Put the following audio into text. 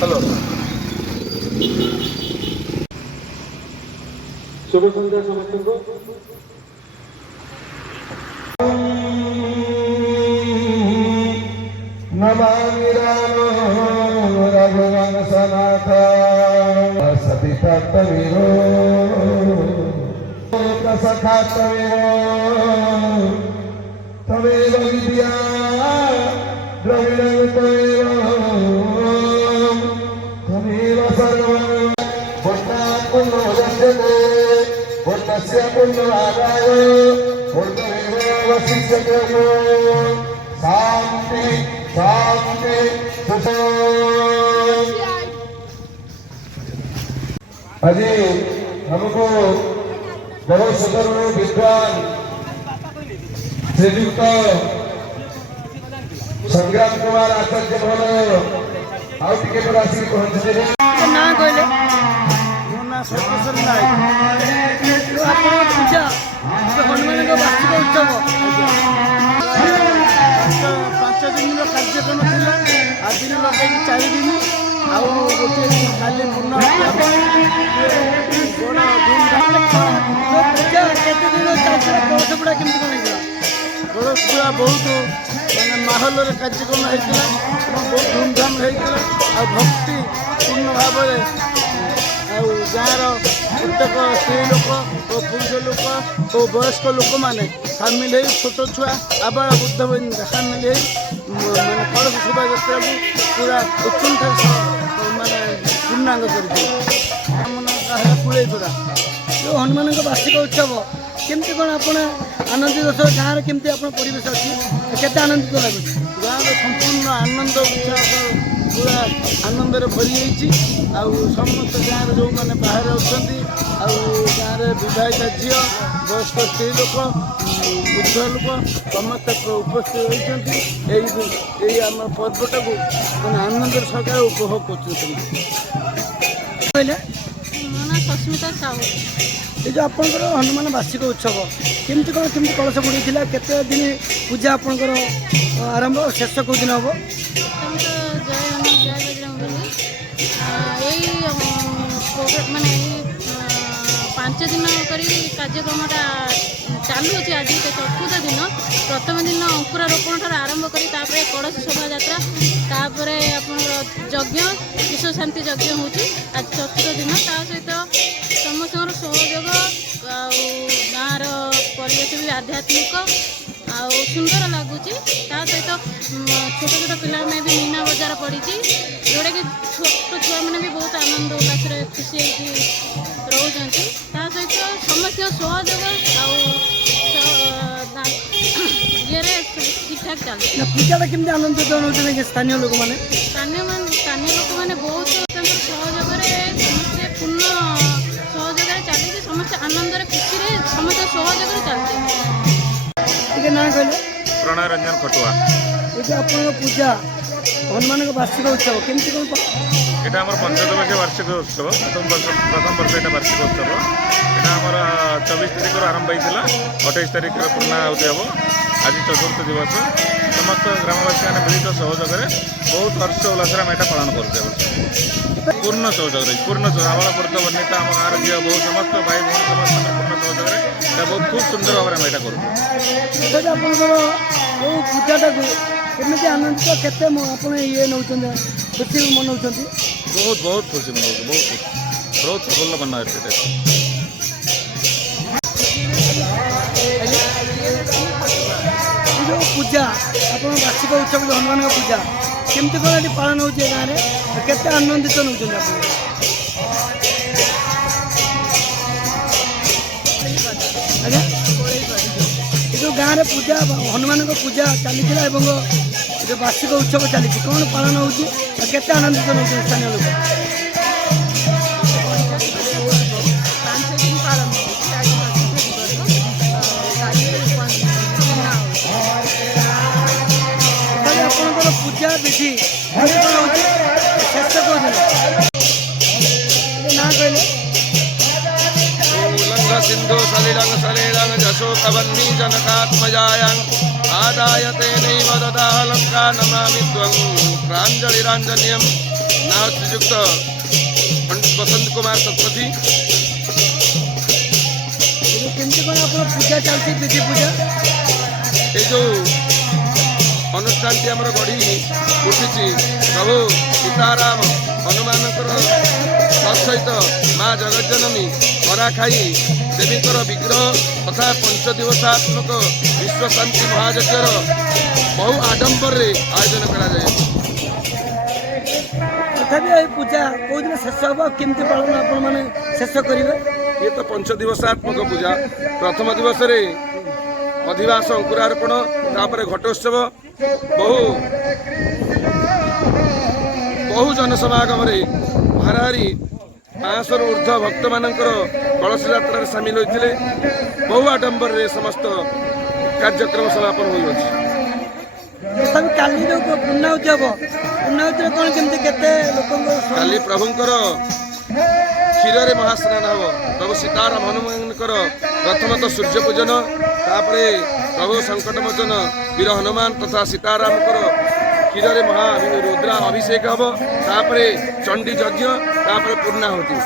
Hello शुभ संध्या समस्त को नमामि राम रघुवंश सनाथ सती तत्वीरो सखा तमेव विद्या द्रविणं तमेव सर्वं पुण्यो दस्यते पुण्यस्य पुण्यमादाय पुण्यमेव वसिष्यते शांति शांति अजी हमको बहुत सुंदर विद्वान श्रीयुक्त संग्राम कुमार आचार्य भवन आउ टिके पर आसी पहुंचले ना कहले ना सर्वेश्वर नायक ଆପଣ ପୂଜା ହନୁମାନଙ୍କ ବାର୍ଷିକ ଉତ୍ସବ 5 ଦିନର କାର୍ଯ୍ୟକ୍ରମ ଥିଲା ଆଜି ଲଗେଇକି 4 ଦିନ ଆଉ ଗୋଟିଏ କାଲି ପୂର୍ଣ୍ଣ ବଡ଼ ପୂଜା କେତେ ଦିନ ଚାଲିଥିଲା କଳସ ବୁଡ଼ା କେମିତି କ'ଣ ହେଇଥିଲା ବଡ଼ ବହୁତ ମାନେ ମାହୋଲରେ କାର୍ଯ୍ୟକ୍ରମ ହେଇଥିଲା ଏବଂ ବହୁତ ଧୁମଧାମରେ ହେଇଥିଲା ଆଉ ଭକ୍ତି ପୂର୍ଣ୍ଣ ଭାବରେ ଆଉ ଗାଁର ପ୍ରତ୍ୟେକ ସ୍ତ୍ରୀ ଲୋକ ଓ ପୁରୁଷ ଲୋକ ଓ ବୟସ୍କ ଲୋକମାନେ ସାମିଲ ହେଇ ଛୋଟ ଛୁଆ ଆବାଳ ବୃଦ୍ଧ ସାମିଲ ହେଇ ମାନେ କଳସ ଶୋଭାଯାତ୍ରାକୁ ପୁରା ଉତ୍କଣ୍ଠାର ସହ ମାନେ ପୂର୍ଣ୍ଣାଙ୍ଗ କରିଥିଲେ କୁଳେଇ ପଡ଼ା ଯେଉଁ ହନୁମାନଙ୍କ ବାର୍ଷିକ ଉତ୍ସବ କେମିତି କ'ଣ ଆପଣ ଆନନ୍ଦିତ ଗାଁରେ କେମିତି ଆପଣ ପରିବେଶ ଅଛି କେତେ ଆନନ୍ଦିତ ଲାଗୁଛି ଗାଁର ସମ୍ପୂର୍ଣ୍ଣ ଆନନ୍ଦ ଉତ୍ସାହ ପୁରା ଆନନ୍ଦରେ ଭରିଯାଇଛି ଆଉ ସମସ୍ତ ଗାଁରେ ଯେଉଁମାନେ ବାହାରେ ଅଛନ୍ତି ଆଉ ଗାଁରେ ବିବାହିତା ଝିଅ ବୟସ୍କ ସ୍ତ୍ରୀ ଲୋକ ବୃଦ୍ଧ ଲୋକ ସମସ୍ତେ ଉପସ୍ଥିତ ହୋଇଛନ୍ତି ଏଇ ଆମ ପର୍ବଟାକୁ ମାନେ ଆନନ୍ଦର ସହକାରେ ଉପଭୋଗ କରୁଛନ୍ତି କହିଲେ ମୋ ନାଁ ସସ୍ମିତା ସାହୁ ଏ ଯେଉଁ ଆପଣଙ୍କର ହନୁମାନ ବାର୍ଷିକ ଉତ୍ସବ କେମିତି କ'ଣ କେମିତି କଳସ ବୁଡ଼ିଥିଲା କେତେ ଦିନ ପୂଜା ଆପଣଙ୍କର ଆରମ୍ଭ ଶେଷ କେଉଁ ଦିନ ହେବ ପ୍ରଥମତଃ ଜୟ ହନୁ ଜୟ ବଜରଙ୍ଗବଲି ଏଇ ମାନେ ଏଇ 5 ଦିନ କରି କାର୍ଯ୍ୟକ୍ରମଟା ଚାଲୁଅଛି ଆଜି ଚତୁର୍ଥ ଦିନ ପ୍ରଥମ ଦିନ ଅଙ୍କୁରାରୋପଣ ଠାରୁ ଆରମ୍ଭ କରି ତାପରେ କଳସ ଶୋଭାଯାତ୍ରା ତାପରେ ଆପଣଙ୍କର ଯଜ୍ଞ ବିଶ୍ୱଶାନ୍ତି ଯଜ୍ଞ ହେଉଛି ଆଜି ଚତୁର୍ଥ ଦିନ ତା ସହିତ ସମସ୍ତଙ୍କର ସହଯୋଗ ଆଉ ଗାଁର ପରିବେଶ ବି ଆଧ୍ୟାତ୍ମିକ ଆଉ ସୁନ୍ଦର ଲାଗୁଛି ତା ସହିତ ଛୋଟ ଛୋଟ ପିଲାମାନେ ବି ମୀନା ବଜାର ପଡ଼ିଛି ଯେଉଁଟାକି ଛୋଟ ଛୁଆମାନେ ବି ବହୁତ ଆନନ୍ଦ ଉଲ୍ଲାସରେ ଖୁସି ହେଇକି ରହୁଛନ୍ତି ତା ସହିତ ସମସ୍ତଙ୍କ ସହଯୋଗ ଆଉ ଇଏରେ ଠିକ୍ଠାକ୍ ଚାଲିଛି ପୂଜାଟା କେମିତି ଆନନ୍ଦିତ ନେଉଛନ୍ତି ସ୍ଥାନୀୟ ଲୋକମାନେ ସ୍ଥାନୀୟ ଲୋକମାନେ ବହୁତ ତାଙ୍କର ସହଯୋଗରେ ସମସ୍ତେ ପୂର୍ଣ୍ଣ ସହଯୋଗରେ ଚାଲିଛି ସମସ୍ତେ ଆନନ୍ଦରେ ଖୁସିରେ ସମସ୍ତେ ସହଯୋଗରେ ଚାଲିଛି ଟିକେ ନାଁ କହିଲେ प्रणय रंजन खटुआ ये जो आपन पूजा हनुमान वार्षिक उत्सव केमती कौन यहाँ आम पंचदश वार्षिक उत्सव प्रथम वर्ष यहाँ वार्षिक उत्सव यहाँ आम 24 तारिख आरंभ होता 28 तारिख पूर्णाहुति हम आज चतुर्थ दिवस समस्त ग्रामवासी मैंने मिलित सहयोग बहुत हर्ष उल्लास आम यहाँ पालन कर पूर्ण सहयोग पूर्ण आवाଳ पर्वत वर्णित आम गाँव झील बहुत समस्त भाई भूमि समस्त पूर्ण सहयोग बहुत खूब सुंदर भाव में यहाँ करूँ पूजाटा केमी आनंदित केते ये नौ खुशी मनाऊँ बहुत बहुत खुशी मनाऊँ बहुत भल मना जो पूजा आप वार्षिक उत्सव जो हनुमान पूजा केमती कौन ये पालन हो गाँव में केते आनंदित नौ आज्ञा जो गाँव में पूजा हनुमान पूजा चली जो वार्षिक उत्सव चली कौन पालन होते आनंदित नौ स्थानीय लोग पूजा विधि शेष ना कहले सिंधु सलिरंग सलिरंग जशोत अवह्नी जनकात्मजायां आदाय तेनैव ददाह लङ्का नमामि त्वं प्राञ्जलिराञ्जनेयं नाम श्रीयुक्त बसंत कुमार शतपथी। केमती कौन आप पूजा चलती विधि पूजा ये जो अनुष्ठान टी आमर गढ़ी उठी प्रभु सीताराम हनुमान सहित माँ जगज्जननी हरा खाई देवीकर विग्रह तथा पंच दिवसात्मक विश्व शांति महायज्ञर बहु आडंबर आयोजन करा जाए। तथापि ये पूजा कौ दिन शेष हम केमती पालन आपण मैंने शेष करेंगे? ये तो पंच दिवसात्मक पूजा प्रथम दिवस रे अधिवास अंकुरार्पण तापर घटोत्सव बहु जनसमागम हाराहारी 500 ऊर्ध्व भक्त मानकर कलश यात्रा सामिल होते बहु आडंबर समस्त कार्यक्रम समापन होती। तथापि काली जो पूर्णाहुति हम पूर्णाहुति कौन केमती केते लोक काली प्रभुंकर क्षीर महास्नान हम प्रभु सीताराम हनुमान प्रथम तो सूर्य पूजन तापरे प्रभु संकटमोचन वीर हनुमान तथा सीताराम क्षीर महा रुद्रा अभिषेक हम तापरे चंडी यज्ञ तापरे पूर्णाहुति।